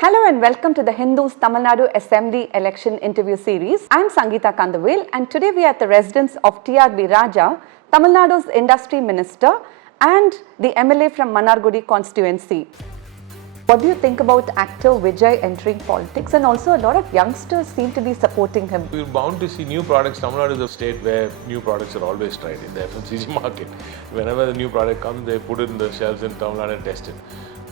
Hello and welcome to the Hindus Tamil Nadu Assembly election interview series. I am Sangeetha Kandavel and today we are at the residence of TRB Rajaa, Tamil Nadu's Industry Minister and the MLA from Mannargudi constituency. What do you think about actor Vijay entering politics, and also a lot of youngsters seem to be supporting him? We're bound to see new products. Tamil Nadu is a state where new products are always tried in the FMCG market. Whenever the new product comes, they put it in the shelves in Tamil Nadu and test it.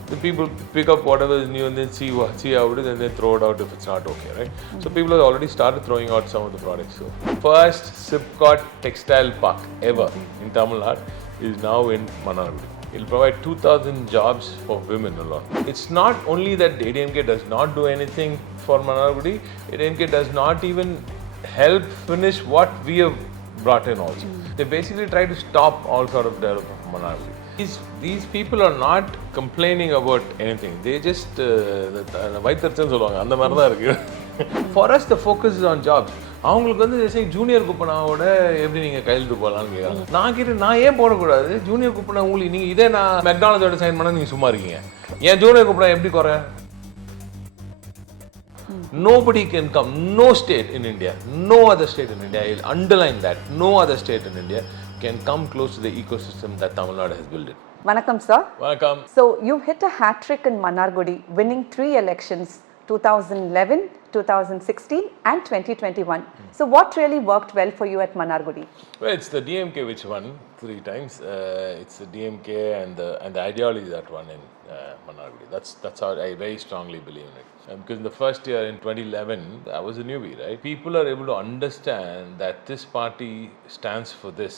The people pick up whatever is new and then see how it is and then throw it out if it's not okay, right? So people have already started throwing out some of the products. So first Sipcot textile park ever in Tamil Nadu is now in Mannargudi. It will provide 2,000 jobs for women alone. It's not only that DMK does not do anything for Mannargudi, DMK does not even help finish what we have brought in also. They basically try to stop all sort of development of Mannargudi. These people are not complaining about anything. They just, for us the focus is on jobs. அவங்களுக்கு வந்து junior குப்பனாவோட எப்படி நீங்கள் கையெழுத்து போடலான்னு கேட்குறாங்க. நான் ஏன் போடக்கூடாது? ஜூனியர் குப்பனா உங்களுக்கு நீங்கள் இதே நான் மெக்டானல்ஸோட சைன் பண்ணால் நீங்கள் சும்மா இருக்கீங்க. ஏன் ஜூனியர் குப்பனா எப்படி குறை? Nobody can come, no state in India, no other state in India, I'll underline that, no other state in India can come close to the ecosystem that Tamil Nadu has built it. Vanakkam sir. Vanakkam. So you hit a hat-trick in Mannargudi, winning 3 elections, 2011, 2016 and 2021. So what really worked well for you at Mannargudi? Well, it's the DMK which won 3 times. It's the DMK and the ideology that won in Mannargudi. That's how I very strongly believe in it. Because in the first year in 2011, I was a newbie, right? People are able to understand that this party stands for this.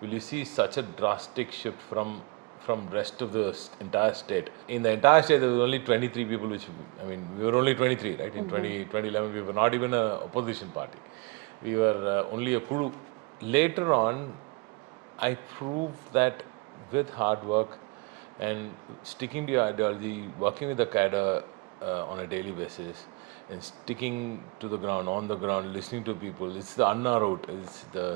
Will you see such a drastic shift from rest of the entire state? In the entire state, there was only 23 people, we were only 23, right? In 2011, we were not even an opposition party. We were only a Kulu. Later on, I proved that with hard work and sticking to your ideology, working with the cadre on a daily basis, and sticking to the ground, on the ground, listening to people. It's the Anna route. It's the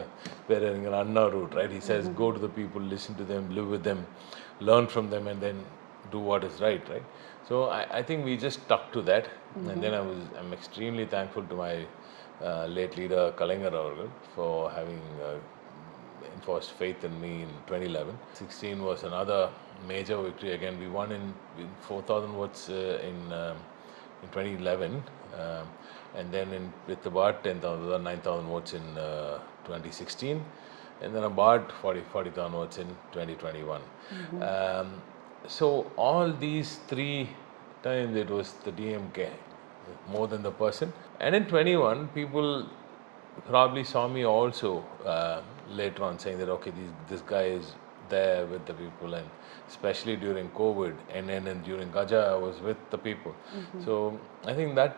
Anna route, right? He says, go to the people, listen to them, live with them, learn from them, and then do what is right, right? So I think we just stuck to that, and then I'm extremely thankful to my late leader Kalengar for having enforced faith in me in 2011. 16 was another major victory. Again, we won in 4,000 votes in 2011, and then with about 10,000, 9,000 votes in 2016, and then about 40,000 votes in 2021. So all these 3 times it was the DMK more than the person. And in 21, people probably saw me also later on saying that, okay, this guy is there with the people, and especially during COVID and then during Gaja, I was with the people. So I think that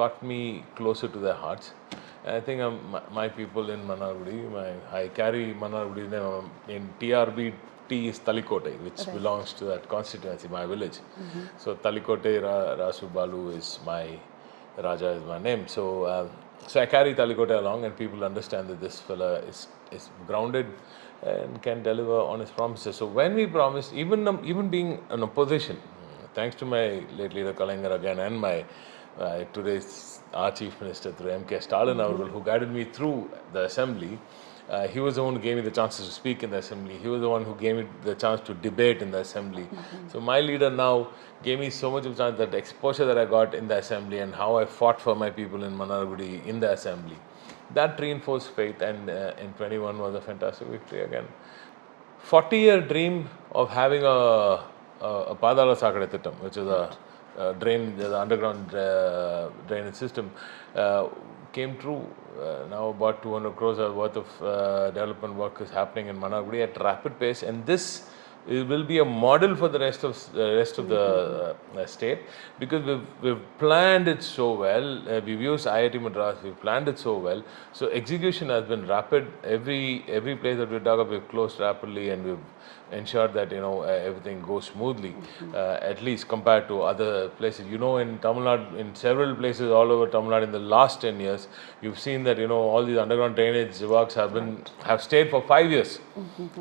got me closer to their hearts. And I think my people in Mannargudi, I carry Mannargudi name in TRB is Talikote, which belongs to that constituency, my village. So Talikote Rasu Balu is my Raja is my name. So I carry Talikote along, and people understand that this fella is grounded and can deliver on his promises. So when we promised, even being an opposition, thanks to my late leader Kalengar again and my today's our Chief Minister through M.K. Stalin, who guided me through the assembly. He was the one who gave me the chances to speak in the assembly. He was the one who gave me the chance to debate in the assembly. So my leader now gave me so much of chance, that exposure that I got in the assembly and how I fought for my people in Mannargudi in the assembly. That reinforced faith, and in 21 was a fantastic victory again. 40-year dream of having a Padala Sakade Thittam, which is a drain, the underground drainage system, came true. Now about 200 crores worth of development work is happening in Mannargudi at rapid pace, and this it will be a model for the rest of the state, because we've planned it so well. We've used IIT Madras, we've planned it so well. So execution has been rapid. Every place that we dug up, we've closed rapidly, and we've ensured that everything goes smoothly, at least compared to other places. In Tamil Nadu, in several places all over Tamil Nadu in the last 10 years, you've seen that all these underground drainage works have stayed for 5 years.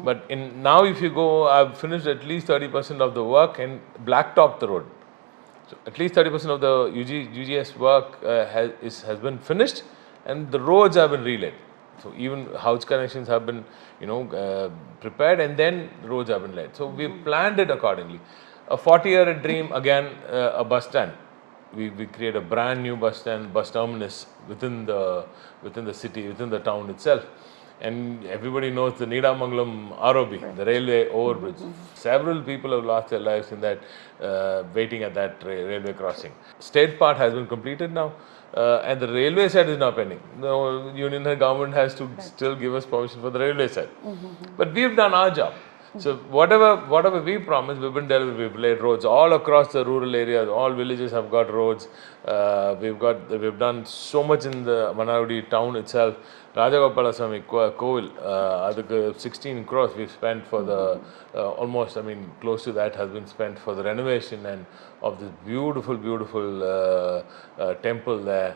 But now if you go, I've finished at least 30% of the work and blacktop the road. So at least 30% of the UGS work has been finished, and the roads have been relaid. So even house connections have been, prepared, and then the roads have been laid. So we planned it accordingly. A 40-year dream, again, a bus stand. We create a brand new bus stand, bus terminus within the city, within the town itself. And everybody knows the Needamangalam ROB, the railway overbridge. Several people have lost their lives in that, waiting at that railway crossing. State part has been completed now, and the railway side is now pending. The union government has to still give us permission for the railway side. But we've done our job. So whatever we promised, we've been delivering. We've laid roads all across the rural areas. All villages have got roads. We've done so much in the Manargudi town itself. Rajagopalaswamy Kovil, adukku 16 crores we've spent for the almost, close to that has been spent for the renovation and of this beautiful temple there.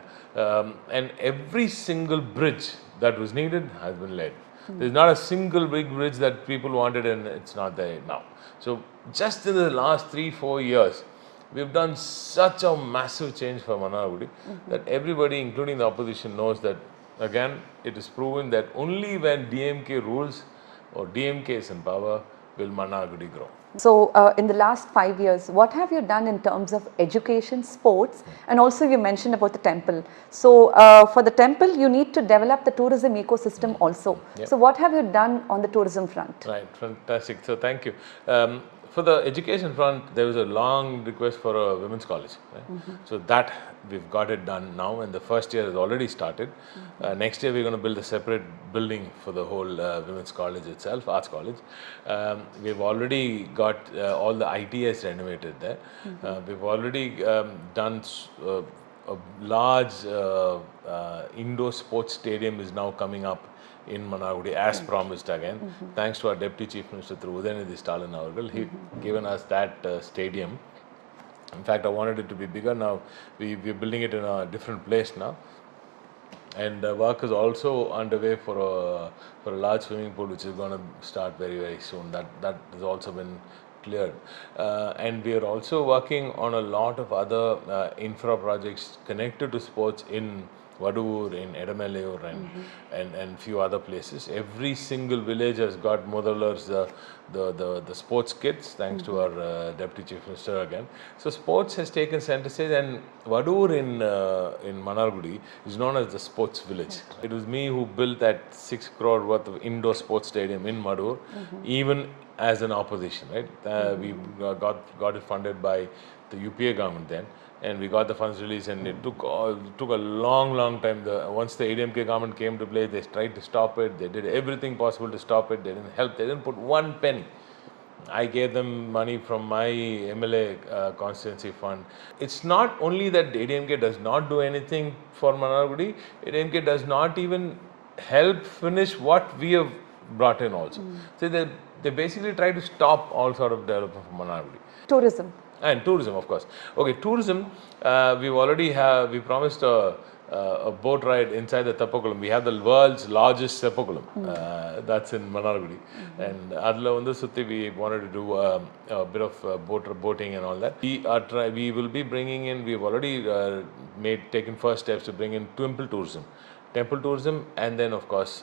And every single bridge that was needed has been laid. There's not a single big bridge that people wanted, and it's not there now. So just in the last 3-4 years, we've done such a massive change for Manargudi that everybody, including the opposition, knows that, again, it is proven that only when DMK rules or DMK is in power will Manargudi grow. So, in the last 5 years, what have you done in terms of education, sports, and also you mentioned about the temple. So, for the temple, you need to develop the tourism ecosystem also. Yep. So, what have you done on the tourism front? Right, fantastic. So, thank you. For the education front, there was a long request for a women's college. Right? So that we've got it done now, and the first year has already started. Next year, we're going to build a separate building for the whole women's college itself, arts college. We've already got all the ITS renovated there. We've already done a large indoor sports stadium is now coming up in Manargudi, as promised again. Thanks to our Deputy Chief Minister through Udayanidhi Stalin Avargal, he given us that stadium. In fact, I wanted it to be bigger now. We're building it in a different place now. And work is also underway for a large swimming pool, which is going to start very soon. That has also been cleared. And we are also working on a lot of other infra projects connected to sports in Vadur, in Edamelur, and few other places. Every single village has got Modalars, the sports kits, thanks to our Deputy Chief Minister again. So sports has taken center stage, and Vadur in Manargudi is known as the sports village. It was me who built that 6 crore worth of indoor sports stadium in Vadur, even as an opposition, right? We got it funded by the UPA government then. And we got the funds released, and it took a long time. Once the DMK government came to play, they tried to stop it. They did everything possible to stop it. They didn't help. They didn't put one penny. I gave them money from my MLA constituency fund. It's not only that ADMK does not do anything for Manargudi, ADMK does not even help finish what we have brought in also. So they basically try to stop all sort of development for Manargudi. Tourism. And tourism, of course. Okay, tourism, we promised a boat ride inside the Teppakulam. We have the world's largest Teppakulam. That's in Manargudi. And Adla Vandu Sutti, we wanted to do a bit of boating and all that. We will be bringing in, we've already taken first steps to bring in temple tourism, and then of course,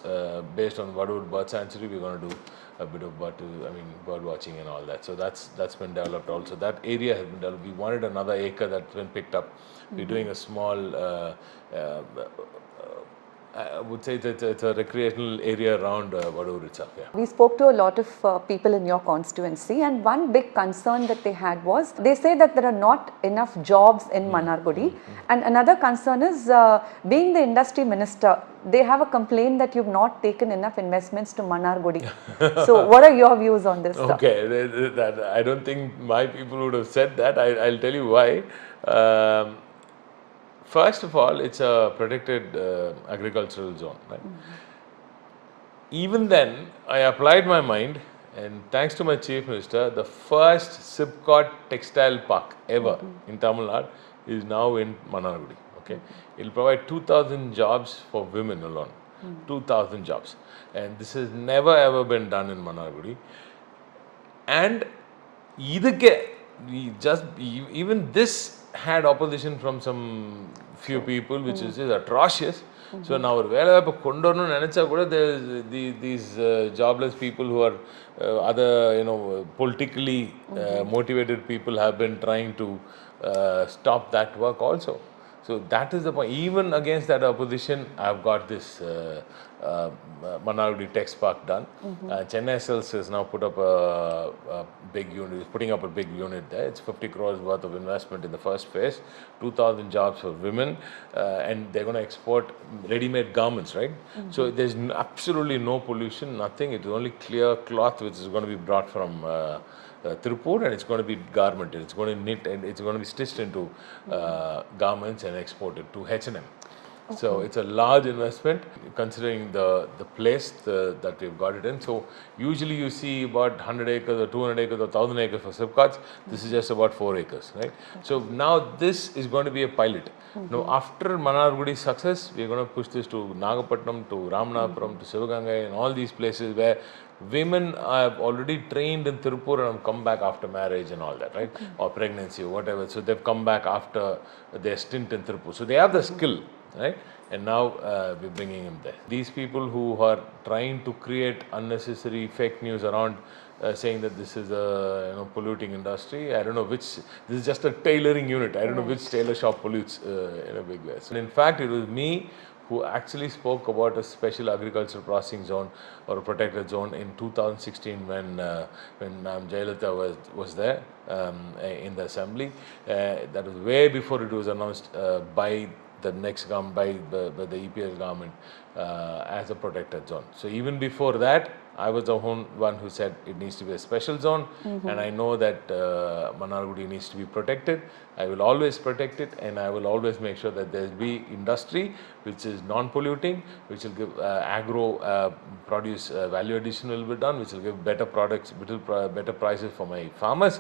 based on Vadur Bird Sanctuary, we're going to do a bit of bird watching and all that. So that's been developed also. That area has been developed. We wanted another acre that's been picked up. We're doing a small, I would say it's a recreational area around Vadur itself. Yeah. We spoke to a lot of people in your constituency, and one big concern that they had was, they say that there are not enough jobs in Manargudi. And another concern is, being the industry minister, they have a complaint that you've not taken enough investments to Manargudi. So what are your views on this? Okay, I don't think my people would have said that. I'll tell you why. First of all, it's a protected agricultural zone. Right? Even then, I applied my mind, and thanks to my Chief Minister, the first Sipcot textile park ever in Tamil Nadu is now in Manargudi. Okay, it will provide 2,000 jobs for women alone. 2,000 jobs, and this has never ever been done in Manargudi. And even this had opposition from some few people, which is atrocious. So now வேலைவாய்ப்பு கொண்டு வரணும்னு நினைச்சா கூட these jobless people who are other politically motivated people have been trying to stop that work also. So that is the point. Even against that opposition, I've got this Manargudi Tech Park done. Chennai Cells has now put up a big unit, is putting up a big unit there. It's 50 crores worth of investment in the first phase, 2,000 jobs for women, and they're going to export ready-made garments, right? So there's absolutely no pollution, nothing. It's only clear cloth which is going to be brought from Tirupur, and it's going to be garmented. It's going to knit and it's going to be stitched into garments and exported to H&M. So it's a large investment considering the place that we've got it in. So usually you see about 100 acres or 200 acres or 1,000 acres for Sipcats. This is just about 4 acres, right? So now this is going to be a pilot. Now after Manargudi's success, we're going to push this to Nagapattinam, to Ramanathapuram, to Sivagangai, and all these places where women have already trained in Tirupur and have come back after marriage and all that, right? Or pregnancy or whatever. So they've come back after their stint in Tirupur. So they have the skill, right? And now we're bringing them there. These people who are trying to create unnecessary fake news around saying that this is a polluting industry. I don't know which. This is just a tailoring unit. I don't know which tailor shop pollutes in a big way. So in fact, it was me who actually spoke about a special agricultural processing zone or a protected zone in 2016 when Jayalalitha was there in the assembly. That was way before it was announced by the next government, by the EPS government as a protected zone. So even before that, I was the one who said it needs to be a special zone, and I know that Manargudi needs to be protected. I will always protect it, and I will always make sure that there will be industry which is non-polluting, which will give agro produce value addition will be done, which will give better products, better prices for my farmers,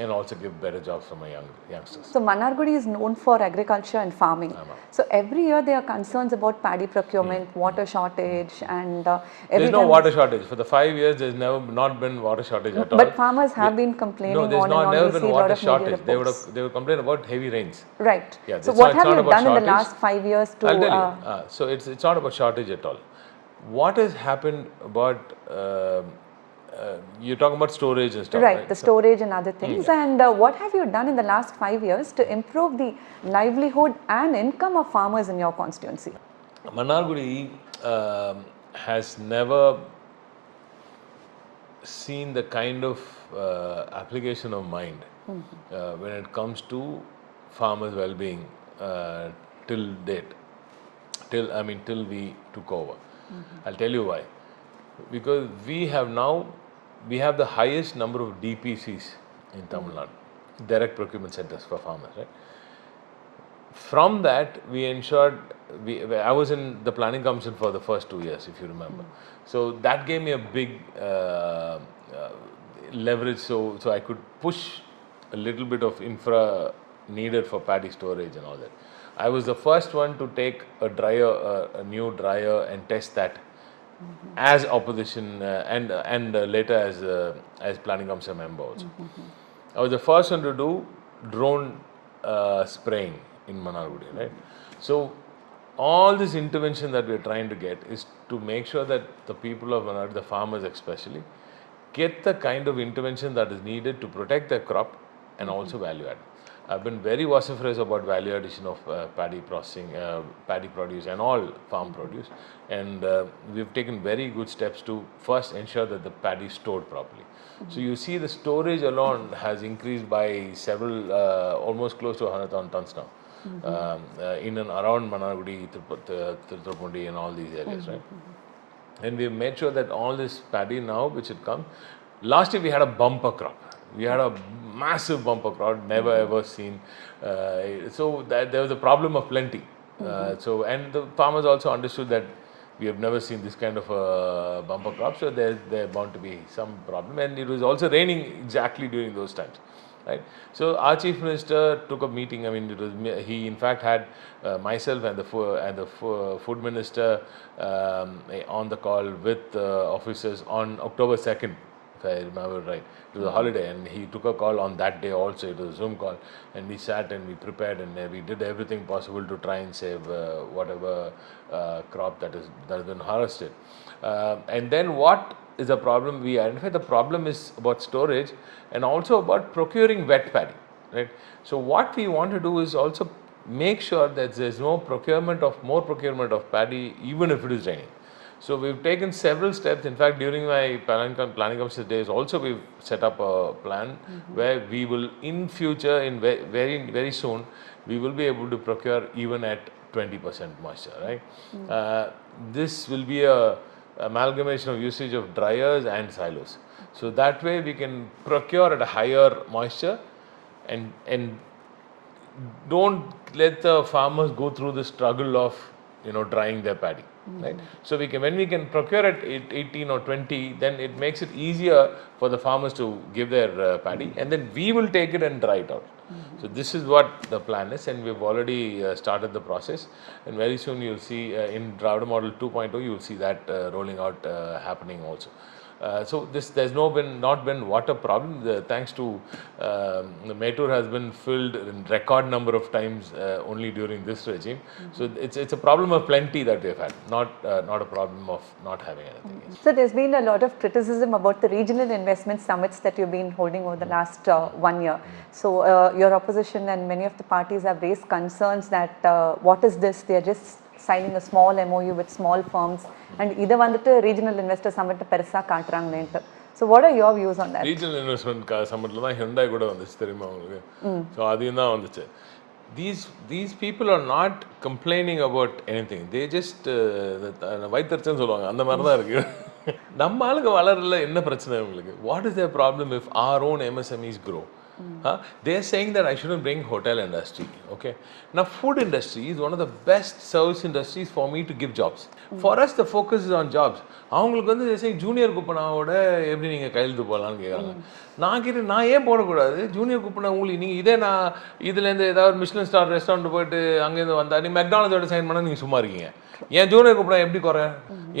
and also give better jobs for my youngsters. So Manargudi is known for agriculture and farming. So every year there are concerns about paddy procurement, water shortage, and there's no water shortage. For the 5 years, there's never not been water shortage at all. But farmers have been complaining no, there's on and on. never We been see a lot water of media shortage. reports. They would complain about heavy rains. Right. Yeah, So it's what not- have it's you not about done in the shortage. last 5 years to? I'll tell you. So it's not about shortage at all. What has happened about you're talking about storage and stuff, Right, the storage and other things. And what have you done in the last 5 years to improve the livelihood and income of farmers in your constituency? Manargudi has never seen the kind of application of mind when it comes to farmers' well-being till date, till we took over. I'll tell you why. Because we have the highest number of DPCs in Tamil Nadu, direct procurement centers for farmers, right? From that, we ensured, I was in the planning commission for the first 2 years, if you remember. So that gave me a big leverage, so I could push a little bit of infra needed for paddy storage and all that. I was the first one to take a dryer, a new dryer, and test that as opposition and later as planning commission member also. I was the first one to do drone spraying in Manargudi, right? So all this intervention that we are trying to get is to make sure that the people of Manargudi, the farmers especially, get the kind of intervention that is needed to protect their crop and also value add. I've been very vociferous about value addition of paddy processing, paddy produce and all farm produce, and we've taken very good steps to first ensure that the paddy is stored properly. So you see the storage alone has increased by several, almost close to 100,000 tons now, in and around Manargudi, Tirupati and all these areas, right? And we've made sure that all this paddy now, which had come, last year we had a bumper crop. We had a massive bumper crop, never ever seen. So there was a problem of plenty. And the farmers also understood that we have never seen this kind of a bumper crop, so there's bound to be some problem. And it was also raining exactly during those times, right? So our chief minister took a meeting. I mean, he in fact had myself and the food minister on the call with officers on October 2nd. if I remember right. It was a holiday, and he took a call on that day also. It was a Zoom call, and we sat and we prepared, and we did everything possible to try and save whatever crop that has been harvested. And then what is the problem? We identify the problem is about storage and also about procuring wet paddy, right? So what we want to do is also make sure that there's no more procurement of paddy, even if it is raining. So we've taken several steps. In fact, during my planning commission days, also we've set up a plan where we will, in future, in very soon, we will be able to procure even at 20% moisture. Right? This will be a amalgamation of usage of dryers and silos. So that way we can procure at a higher moisture, and don't let the farmers go through the struggle of drying their paddy. Right? So when we can procure at 18 or 20, then it makes it easier for the farmers to give their paddy, and then we will take it and dry it out. So this is what the plan is, and we've already started the process, and very soon you'll see in Dravida Model 2.0 you will see that rolling out happening also. So there's not been water problem. Thanks to the Mettur has been filled in record number of times only during this regime. So it's a problem of plenty that we've had, not a problem of not having anything. So there's been a lot of criticism about the regional investment summits that you've been holding over the last 1 year. So your opposition and many of the parties have raised concerns that what is this? They are just signing a small MOU with small firms, and either vandu regional investor summit persa kaatrangalenu. So what are your views on that? Regional investment summit la Hyundai kuda vanduchu theriyuma ungalku. So adiyum dhaan vanduchu. These people are not complaining about anything. They just vaitarchan solluvaanga andha mari dhaan irukku. நம்ம ஆளுங்க வளரல, என்ன பிரச்சனை உங்களுக்கு? What is their problem if our own MSMEs grow? They are saying that I shouldn't bring hotel industry. Okay, now food industry is one of the best service industries for me to give jobs. For us, the focus is on jobs. அவங்களுக்கு வந்து they say junior குப்பனாவோட எப்படி நீங்கள் கையெழுத்து போடலான்னு கேட்குறாங்க. நான் ஏன் போடக்கூடாது? ஜூனியர் குப்பனா உங்களுக்கு நீங்கள் இதே நான் இதுலேருந்து ஏதாவது மிஷ்லின் ஸ்டார் ரெஸ்டாரண்ட் போயிட்டு அங்கேருந்து வந்தால் நீ மெக்டானல்ஸோட சைன் பண்ணால் நீங்கள் சும்மா இருக்கீங்க. ஏன் ஜூனியர் குப்பனா எப்படி குறை?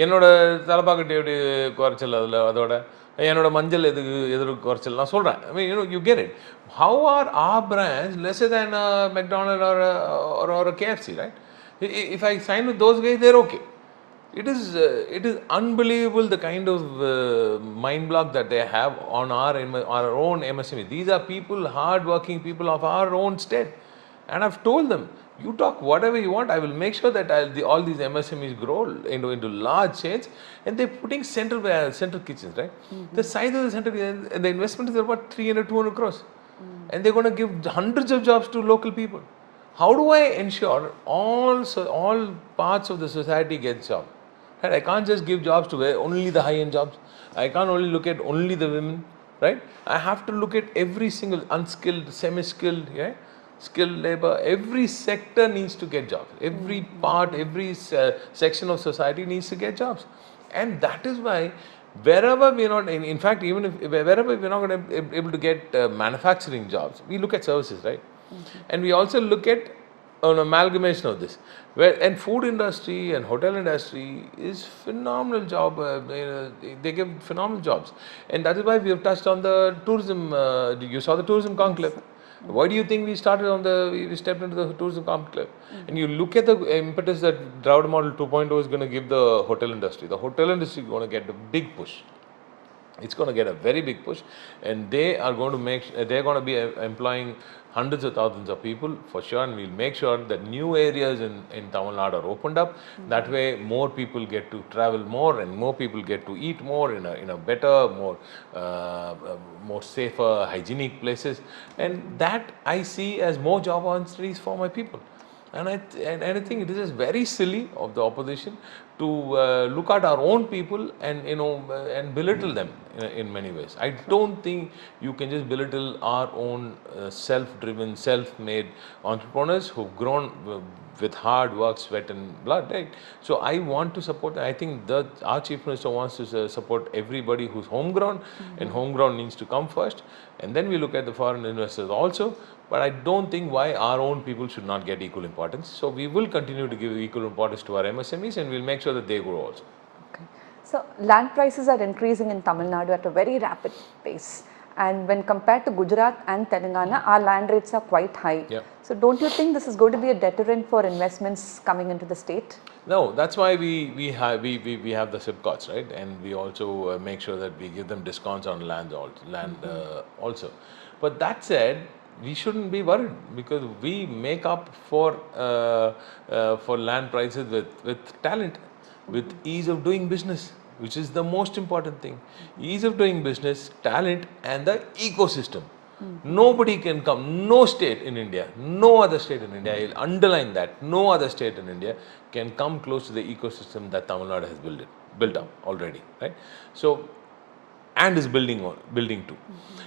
என்னோட தலைப்பாக்கட்டி எப்படி குறைச்சல் அதில் அதோட என்னோட மஞ்சள் எதுக்கு குறைச்சல் நான் சொல்கிறேன். I mean, you get it. How are our brands lesser than a McDonald's or a KFC, right? If I sign with those guys, they're okay. It is unbelievable the kind of mind block that they have on our own MSME. These are people, hard-working people of our own state, and I've told them, you talk whatever you want. I will make sure that all these MSMEs grow into large chains, and they're putting central kitchens, right? The size of the central kitchen, the investment is about 300-200 crores, and they're going to give hundreds of jobs to local people. How do I ensure all parts of the society get jobs? Right? I can't just give jobs to only the high-end jobs. I can't only look at only the women, right? I have to look at every single unskilled, semi-skilled, yeah? Skilled labor. Every sector needs to get jobs. Every part, every section of society needs to get jobs. And that is why wherever we're not, in fact, even if wherever we're not going to be able to get manufacturing jobs, we look at services, right? And we also look at an amalgamation of this. And food industry and hotel industry is phenomenal job. They give phenomenal jobs. And that is why we have touched on the tourism. You saw the tourism conclave. Why do you think we stepped into the tourism conclave? And you look at the impetus that Dravida Model 2.0 is going to give the hotel industry. The hotel industry is going to get a big push. It's going to get a very big push, and they're going to be employing hundreds of thousands of people for sure, and we'll make sure that new areas in Tamil Nadu are opened up. That way more people get to travel more, and more people get to eat more in a better, more safer, hygienic places, and that I see as more job opportunities for my people. And I think it is very silly of the opposition to look at our own people and belittle them in many ways. I don't think you can just belittle our own self-driven, self-made entrepreneurs who've grown with hard work, sweat and blood, right? So I want to support. I think our Chief Minister wants to support everybody who's homegrown, and homegrown needs to come first, and then we look at the foreign investors also. But I don't think why our own people should not get equal importance. So we will continue to give equal importance to our MSMEs, and we'll make sure that they grow also. Okay. So land prices are increasing in Tamil Nadu at a very rapid pace. And when compared to Gujarat and Telangana, our land rates are quite high. Yeah. So don't you think this is going to be a deterrent for investments coming into the state? No, that's why we have the SIPCOTs, right? And we also make sure that we give them discounts on land also. But that said, we shouldn't be worried because we make up for land prices with talent, with ease of doing business, which is the most important thing. Ease of doing business, talent, and the ecosystem. Nobody can come, no state in India, no other state in India, I'll underline that, no other state in India can come close to the ecosystem that Tamil Nadu has built up already, right? So, and is building too.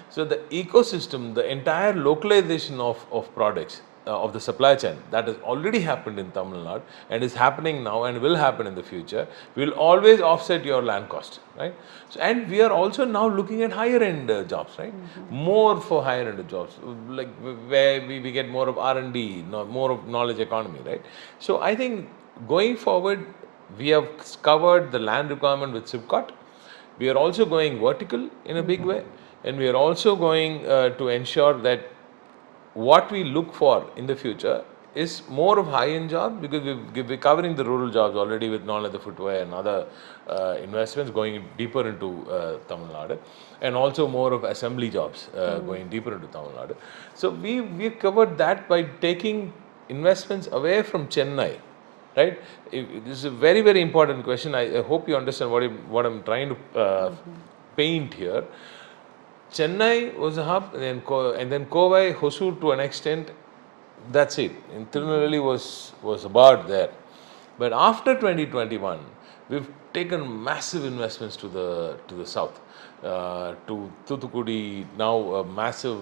So the ecosystem, the entire localization of products, of the supply chain that has already happened in Tamil Nadu and is happening now and will happen in the future, will always offset your land cost, right? So, and we are also now looking at higher end jobs, right? More for higher end jobs, like where we get more of R&D, more of knowledge economy, right? So I think going forward, we have covered the land requirement with SIPCOT. We are also going vertical in a big way, and we are also going to ensure that what we look for in the future is more of high-end jobs because we're covering the rural jobs already with knowledge, the footwear and other investments going deeper into Tamil Nadu, and also more of assembly jobs going deeper into Tamil Nadu. So we covered that by taking investments away from Chennai. Right? This is a very, very important question. I hope you understand what I'm trying to paint here. Chennai was a hub, and then Kovai, Hosur to an extent, that's it. And Tirunelveli was about there. But after 2021, we've taken massive investments to the south. To Thoothukudi, now a massive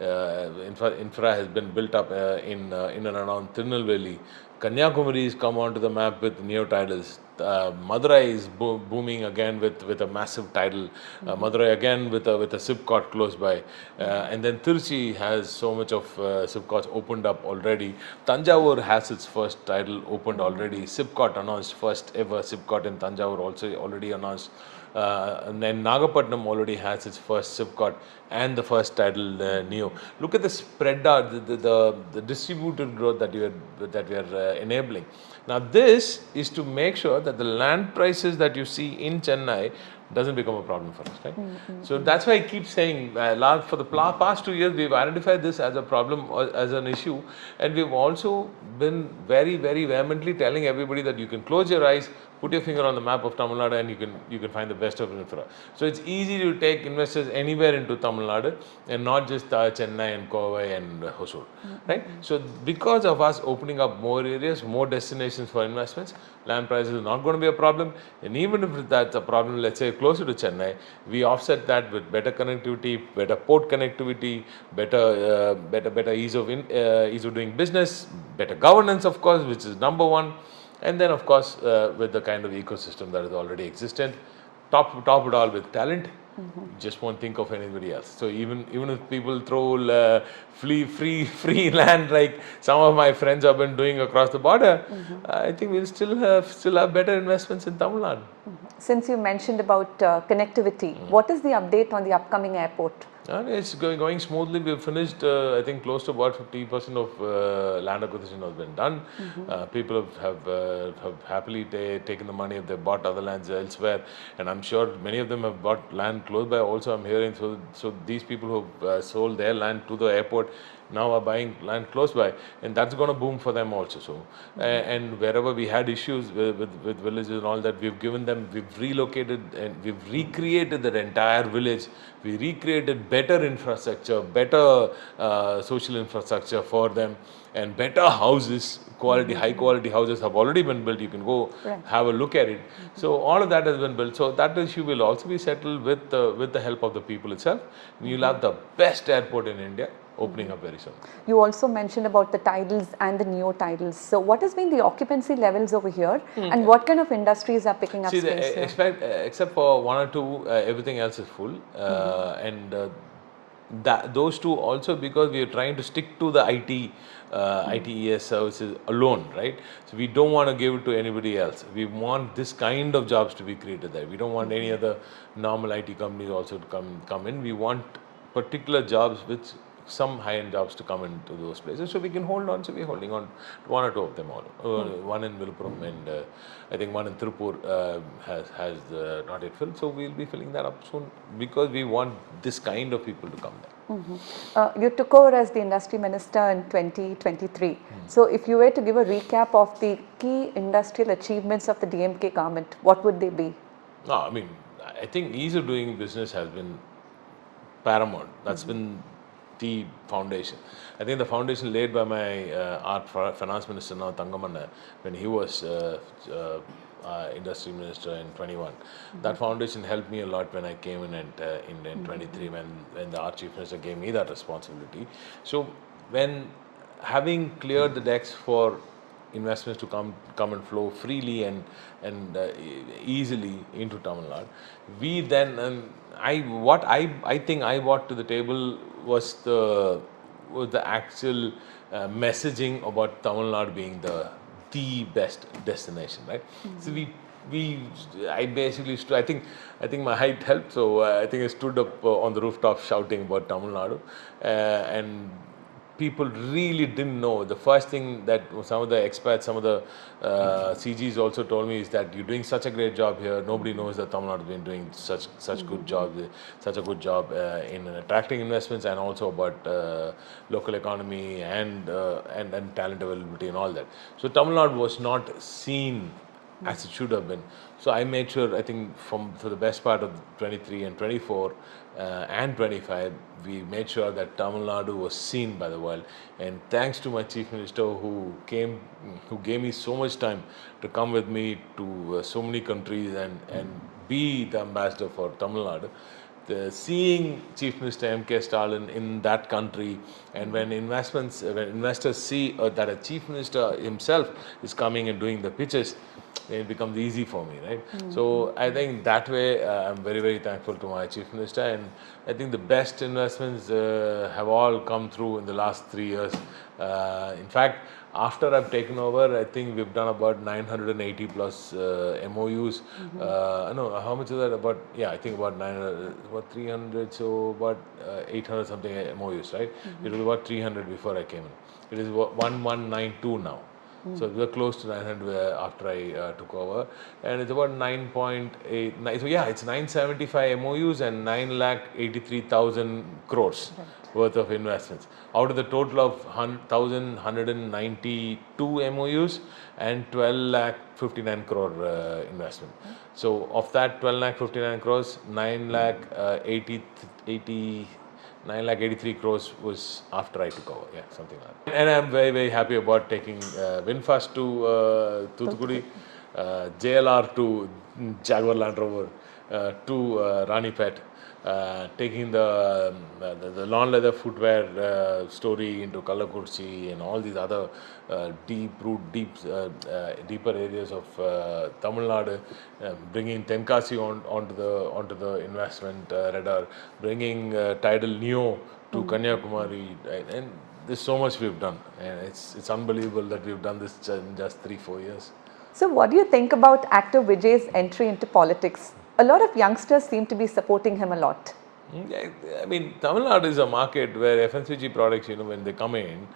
infra has been built up in and around Tirunelveli. Kanyakumari has come onto the map with neo-tidals. Madurai is booming again with a massive tidal. Madurai again with a SIPCOT close by. And then Tiruchi has so much of SIPCOTs opened up already. Tanjavur has its first tidal opened already. SIPCOT announced first ever SIPCOT in Tanjavur also already announced. And then Nagapattinam already has its first SIPCOT and the first tidal NEO. Look at the spread out, the distributed growth that we are enabling. Now this is to make sure that the land prices that you see in Chennai doesn't become a problem for us, right? So that's why I keep saying, for the past 2 years, we've identified this as a problem, as an issue, and we've also been very, very vehemently telling everybody that you can close your eyes, put your finger on the map of Tamil Nadu, and you can find the best of infra. So it's easy to take investors anywhere into Tamil Nadu, and not just Chennai and Kovai and Hosur, right? So because of us opening up more areas, more destinations for investments, land prices are not going to be a problem. And even if that's a problem, let's say closer to Chennai, we offset that with better connectivity, better port connectivity, better ease of doing business, better governance, of course, which is number one. And then, of course, with the kind of ecosystem that is already existent, top it all with talent. Just won't think of anybody else. So even if people throw free land like some of my friends have been doing across the border, I think we'll still have better investments in Tamil Nadu. Since you mentioned about connectivity, what is the update on the upcoming airport? It's going smoothly. We've finished, I think, close to about 50% of land acquisition has been done. People have happily taken the money if they bought other lands elsewhere, and I'm sure many of them have bought land close by. Also, I'm hearing so these people who sold their land to the airport now are buying land close by, and that's going to boom for them also. So, and wherever we had issues with villages and all that, we've relocated and we've recreated that entire village. We recreated better infrastructure, better social infrastructure for them, and better houses, high quality houses have already been built. You can go have a look at it. So all of that has been built. So that issue will also be settled with the help of the people itself. And you'll have the best airport in India opening up very soon. You also mentioned about the tidals and the neo-tidals. So what has been the occupancy levels over here, and what kind of industries are picking up space here? Except for one or two, everything else is full. And those two also, because we are trying to stick to the ITES services alone, right? So we don't want to give it to anybody else. We want this kind of jobs to be created there. We don't want any other normal IT companies also to come in. We want particular jobs which some high-end jobs to come into those places, so we can hold on. So we're holding on to one or two of them all. One in Viluppuram and I think one in Tirupur has not yet filled. So we'll be filling that up soon, because we want this kind of people to come there. You took over as the industry minister in 2023. So if you were to give a recap of the key industrial achievements of the DMK government, what would they be? No, I mean, I think ease of doing business has been paramount. That's been the foundation. I think the foundation laid by my finance minister now, Thangamanna, when he was industry minister in 21. That foundation helped me a lot when I came in in 23, when the our chief minister gave me that responsibility. So when having cleared the decks for investments to come and flow freely and easily into Tamil Nadu, we then I think I brought to the table was the actual messaging about Tamil Nadu being the best destination, right? So I basically I think my height helped, so I think I stood up on the rooftop shouting about Tamil Nadu, and people really didn't know. The first thing that some of the expats, some of the CGs also told me is that you're doing such a great job here. Nobody knows that Tamil Nadu has been doing such good job, such a good job in attracting investments, and also about local economy and talent availability and all that. So Tamil Nadu was not seen as it should have been. So I made sure, I think for the best part of 23 and 24 and 25, we made sure that Tamil Nadu was seen by the world. And thanks to my chief minister who gave me so much time to come with me to so many countries and be the ambassador for Tamil Nadu. Seeing Chief Minister M.K. Stalin in that country, and when investors see that a Chief Minister himself is coming and doing the pitches, it becomes easy for me, right? So I think that way I'm very, very thankful to my Chief Minister, and I think the best investments have all come through in the last 3 years. In fact, after I've taken over, I think we've done about 980 plus MOUs. No, how much is that? I think about 900, about 300, so about 800 something MOUs, right? It was about 300 before I came in. It is 1192 now. So we were close to 900 after I took over, and it's about 9.8. So yeah, it's 975 MOUs and 9,83,000 crores worth of investments out of the total of 1,192 MOUs and 12 lakh 59 crore investment. So of that 12 lakh 59 crores, 9 lakh 83 crores was after I took over, something like that. And I'm very, very happy about taking Winfast to Thoothukudi, JLR to Jaguar Land Rover, to Ranipet, taking the lawn leather footwear story into Kallakurchi and all these other deeper areas of Tamil Nadu, bringing Tenkasi onto the investment radar, bringing Tidal Neo to Kanyakumari, and there's so much we've done, and it's unbelievable that we've done this in just 3-4 years. So what do you think about actor Vijay's entry into politics? A lot of youngsters seem to be supporting him a lot. I mean, Tamil Nadu is a market where FMCG products, when they come in,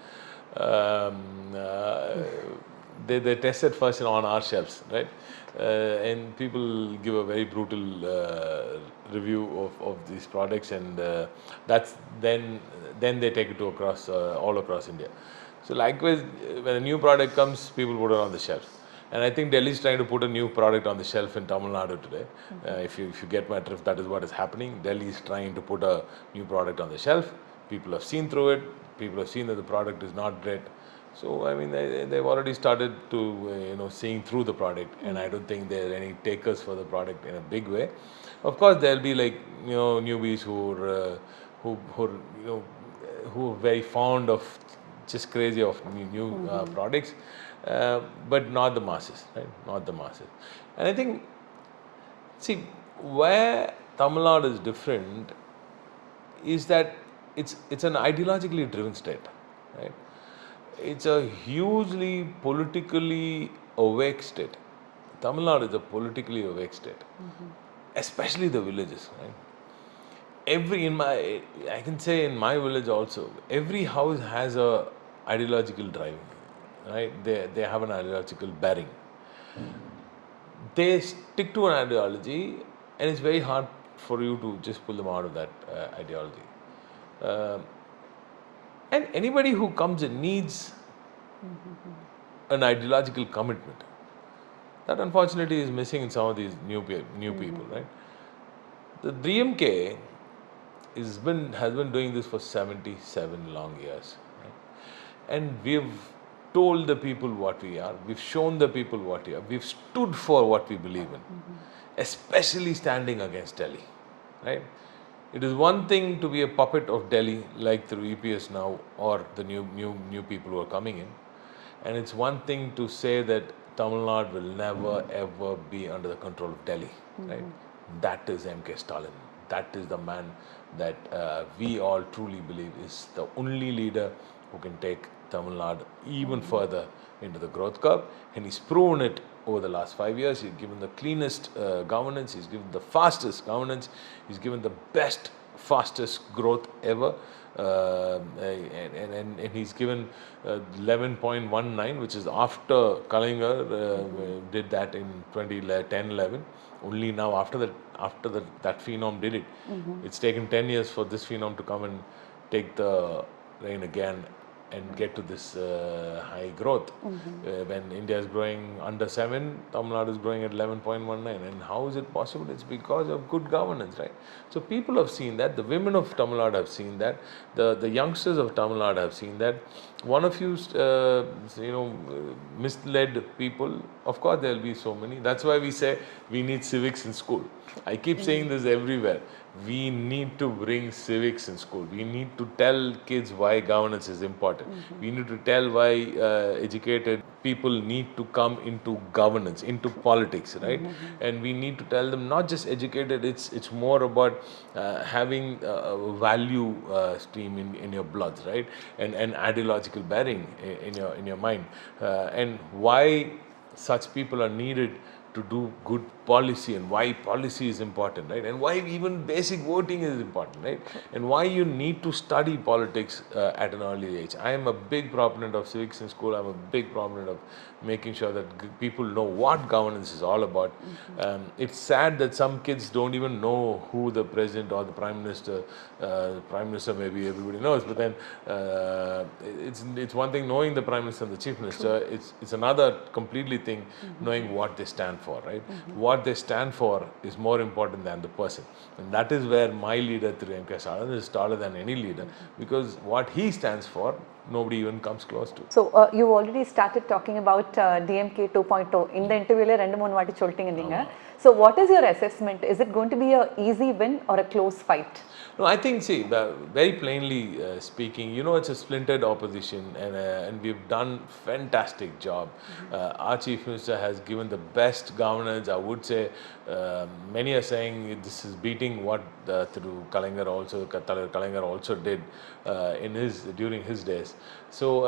they test it first on our shelves, right? And people give a very brutal review of these products, and then they take it to all across India. So likewise, when a new product comes, people put it on the shelf. And I think Delhi is trying to put a new product on the shelf in Tamil Nadu today. If you get my drift, that is what is happening. Delhi is trying to put a new product on the shelf. People have seen through it. People have seen that the product is not great. So I mean, they've already started to seeing through the product, and I don't think there are any takers for the product in a big way. Of course, there'll be newbies who are very fond of, just crazy of new products. But not the masses, right? Not the masses. And I think, see, where Tamil Nadu is different is that it's an ideologically driven state, right? It's a hugely politically awake state. Tamil Nadu is a politically awake state, especially the villages, right? I can say in my village also, every house has a ideological drive, right? They have an ideological bearing. They stick to an ideology, and it's very hard for you to just pull them out of that ideology. Uh, and anybody who comes in needs an ideological commitment. That unfortunately is missing in some of these new people, right? The DMK has been doing this for 77 long years, right? And we've told the people what we are. We've shown the people what we are. We've stood for what we believe in, especially standing against Delhi, right? It is one thing to be a puppet of Delhi, like through EPS now, or the new people who are coming in, and it's one thing to say that Tamil Nadu will never ever be under the control of Delhi, right? That is M.K. Stalin. That is the man that we all truly believe is the only leader who can take Tamil Nadu even further into the growth curve, and he's proven it over the last 5 years. He's given the cleanest governance, he's given the fastest governance, he's given the best, fastest growth ever, and he's given 11.19, which is after Kalaignar did that in 2010-11. Only now after that phenom did it. It's taken 10 years for this phenom to come and take the reign again and get to this high growth. When India is growing under 7, Tamil Nadu is growing at 11.19. And how is it possible? It's because of good governance, right? So people have seen that. The women of Tamil Nadu have seen that. The youngsters of Tamil Nadu have seen that. One of you, misled people, of course there will be so many. That's why we say we need civics in school. I keep saying this everywhere. We need to bring civics in school. We need to tell kids why governance is important. We need to tell why educated people need to come into governance, into politics, right? And we need to tell them not just educated. It's more about having a value stream in your blood, right? And ideological bearing in your mind, and why such people are needed to do good policy, and why policy is important, right? And why even basic voting is important, right? And why you need to study politics at an early age. I am a big proponent of civics in school. I'm a big proponent of making sure that people know what governance is all about. It's sad that some kids don't even know who the president or the prime minister maybe everybody knows, but then it's one thing knowing the prime minister and the chief minister. It's another completely thing knowing what they stand for, right? What they stand for is more important than the person, and that is where my leader through M.K. Stalin is taller than any leader, because what he stands for nobody even comes close to. So you already started talking about DMK 2.0 in the interview. So what is your assessment? Is it going to be an easy win or a close fight? No, I think, see, very plainly speaking, it's a splintered opposition, and we've done fantastic job. Our Chief Minister has given the best governance. I would say many are saying this is beating what through Kalaignar also did during his days. So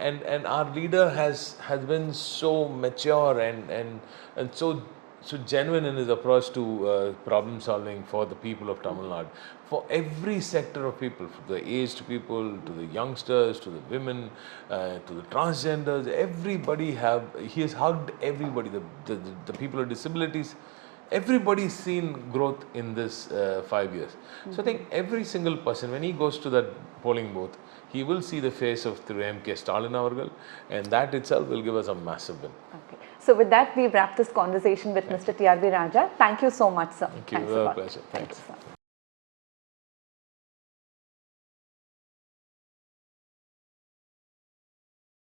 and our leader has been so mature and so genuine in his approach to problem solving for the people of Tamil Nadu, for every sector of people, from the aged people to the youngsters to the women to the transgenders. He has hugged everybody, the people with disabilities. Everybody's seen growth in this 5 years. So I think every single person, when he goes to that polling booth, he will see the face of through M.K. Stalin avargal, and that itself will give us a massive win. Okay. So with that, we wrap this conversation with Mr. T.R.B. Rajaa. Thank you so much, sir. Thank you. It was a pleasure. Thanks.